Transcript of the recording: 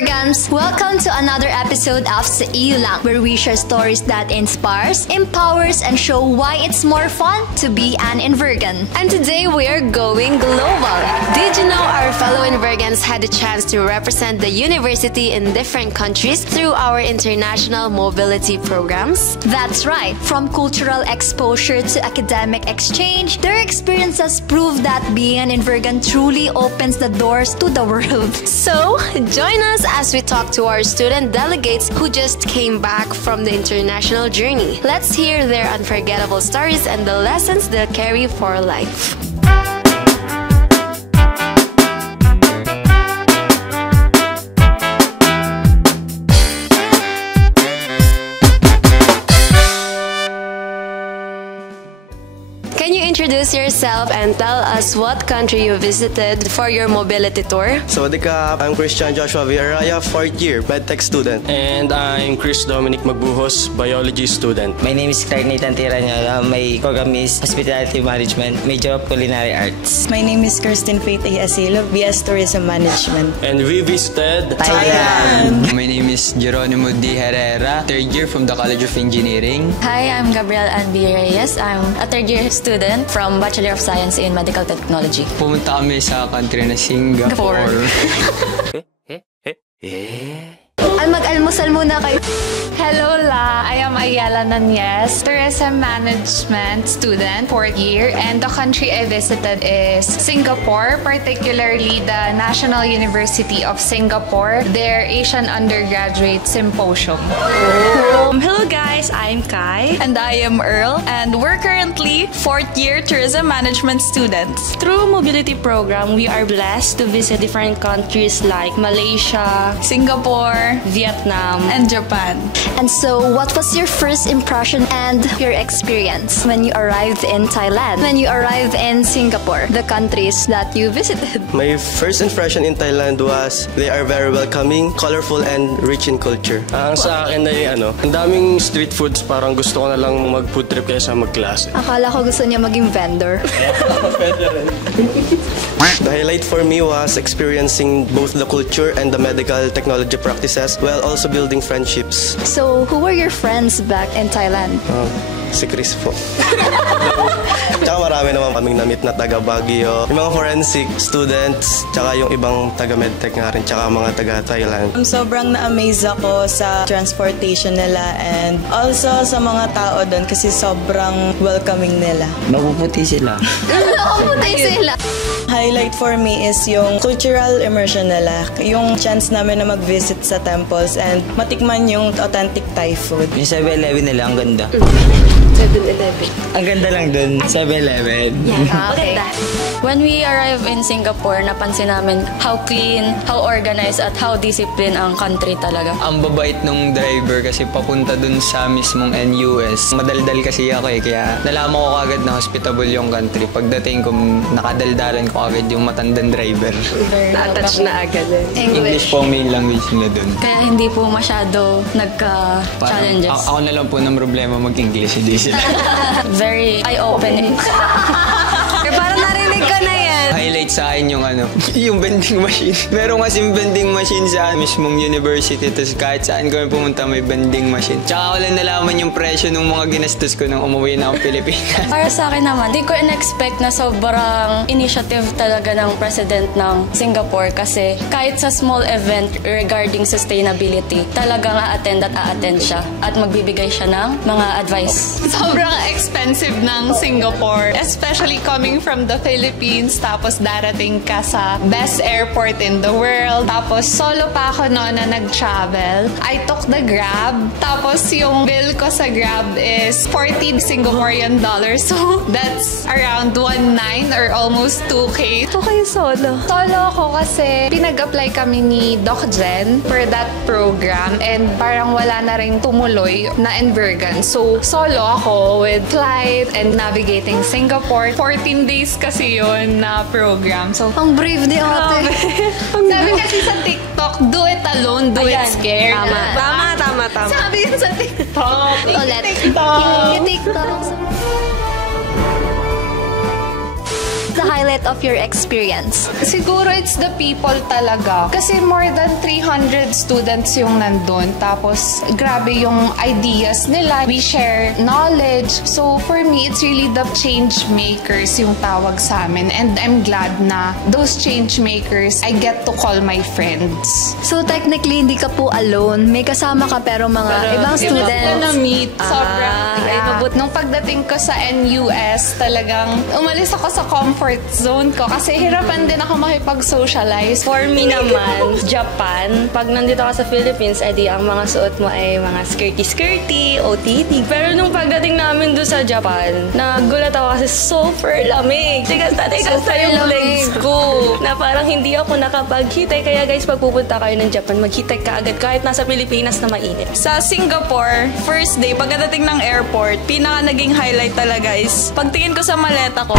Invergans! Welcome to another episode of Sa Iyo Lang, where we share stories that inspires, empowers, and show why it's more fun to be an Invergan. And today we're going global. Did you know our fellow Invergans had the chance to represent the university in different countries through our international mobility programs? That's right. From cultural exposure to academic exchange, their experiences prove that being an Invergan truly opens the doors to the world. So, join us as we talk to our student delegates who just came back from the international journey. Let's hear their unforgettable stories and the lessons they'll carry for life. Can you introduce yourself and tell us what country you visited for your mobility tour? Sawadika, I'm Christian Joshua Villaraya, 4th year medtech student. And I'm Chris Dominic Magbuhos, biology student. My name is Clark Nathan Tiranya. My program is Hospitality Management, major of Culinary Arts. My name is Kirsten Faith Asilo, BS Tourism Management. And we visited Thailand. My name is Geronimo D. Herrera, 3rd year from the College of Engineering. Hi, I'm Gabrielle Andy Reyes. I'm a 3rd year student from Bachelor of Science in Medical Technology. Pumunta kami sa country na Singapore. Ay, mag-almusal muna kayo. Hello La, I am Ayala Nanyes, Tourism Management student, 4th year, and the country I visited is Singapore, particularly the National University of Singapore, their Asian Undergraduate Symposium. Hello guys, I'm Kai. And I am Earl, and we're currently 4th year Tourism Management students. Through mobility program, we are blessed to visit different countries like Malaysia, Singapore, Vietnam, and Japan. And so, what was your first impression and your experience when you arrived in Thailand? When you arrived in Singapore, the countries that you visited? My first impression in Thailand was they are very welcoming, colorful, and rich in culture. Ang sa akin ay ang daming street foods, parang gusto ko na lang mag-food trip kaysa mag-klase. Akala ko gusto niya maging vendor. The highlight for me was experiencing both the culture and the medical technology practices while also building friendships. So, who were your friends back in Thailand? Si Chris po. Tsaka marami naman kaming na-meet na taga Baguio. Yung mga forensic students, tsaka yung ibang taga medtech nga rin, tsaka mga taga Thailand. Sobrang na-amaze ako sa transportation nila and also sa mga tao doon kasi sobrang welcoming nila. Mapuputi sila. Mapuputi sila. Highlight for me is yung cultural immersion nila. Yung chance namin na mag-visit sa temples and matikman yung authentic Thai food. Yung 7-Eleven nila, ang ganda. 7-Eleven. Ang ganda lang dun, 7-Eleven. Okay. When we arrived in Singapore, napansin namin how clean, how organized, at how disciplined ang country talaga. Ang babait nung driver kasi papunta dun sa mismong NUS. Madaldal kasi ako kaya nalaman ko agad na hospitable yung country. Pagdating ko, nakadaldalan ko agad yung matandang driver. Na-attach na agad English po ang main language na dun. Kaya hindi po masyado nagka-challenges. Ako na lang po ng problema mag-English, hindi sila. Very eye-opening. Parang narinig ko na yan. Highlight sa akin yung yung vending machine. Meron kasi vending machine sa mismong university. Tapos kahit saan kami pumunta may vending machine. Tsaka ko lang nalaman yung presyo ng mga ginastos ko nung umuwi na akong Pilipinas. Para sa akin naman, di ko in-expect na sobrang initiative talaga ng president ng Singapore kasi kahit sa small event regarding sustainability, talagang a-attend siya at magbibigay siya ng mga advice. Sobrang expensive ng Singapore, especially coming from the Philippines, tapos darating ka sa best airport in the world, tapos solo pa ako noon na nag-travel. I took the Grab, tapos yung bill ko sa Grab is 40 Singaporean dollars, so that's around 1.9 or almost 2K. Ito kayo solo. Solo ako kasi pinag-apply kami ni Doc Jen for that program and parang wala na rin tumuloy na Invergan. So, solo ako with flight and navigating Singapore. 14 days kasi yun na program. So, Ang brave ni ate. sabi kasi sa TikTok, do it alone, do it scared. Tama. Sabi yun sa TikTok. Ulit. TikTok. Yung TikTok. The highlight of your experience? Siguro it's the people talaga. Kasi more than 300 students yung nandun. Tapos, grabe yung ideas nila. We share knowledge. So, for me, it's really the change makers yung tawag sa amin. And I'm glad na those change makers, I get to call my friends. So, technically, hindi ka po alone. May kasama ka pero mga ibang students. Na meet. Sobrang mabut. Nung pagdating ko sa NUS, talagang umalis ako sa comfort zone ko kasi hirapan din ako makipag-socialize. For me naman, Japan, pag nandito ka sa Philippines, edi ang mga suot mo ay mga skirty-skirty, OTT. Pero nung pagdating namin doon sa Japan, nagulat ako kasi super lamig. Tigas yung legs ko. Na parang hindi ako nakapag-hitay. Kaya guys, pag pupunta kayo ng Japan, mag-hitay ka agad kahit nasa Pilipinas na mainit. Sa Singapore, first day, pagdating ng airport, pinaka naging highlight talaga is pagtingin ko sa maleta ko.